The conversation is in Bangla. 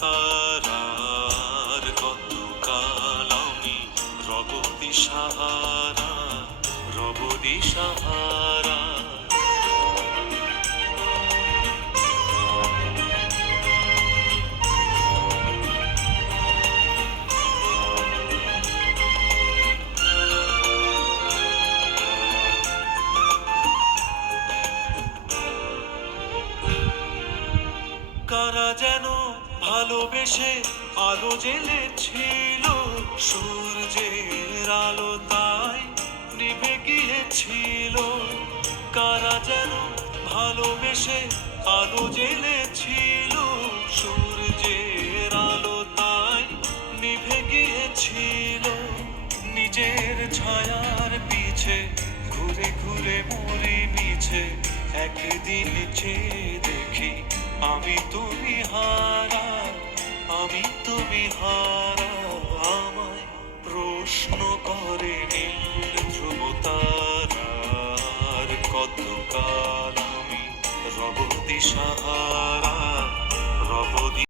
তারার কত কাল আমি রব দিশাহারা রব দিশাহারা কারা যেন ভালোবেসে আলো জ্বেলেছিল সূর্যের আলো তাই নিভে গিয়েছিল। কারা যেন ভালোবেসে আলো জ্বেলেছিল সূর্যের আলো তাই নিভে গিয়েছিল। নিজের ছায়ার পিছে ঘুরে ঘুরে মরি মিছে একদিন চেয়ে দেখি আমি তুমি হারা আমি তুমি হারা আমায় প্রশ্ন করে নীল ধ্রুব কত কাল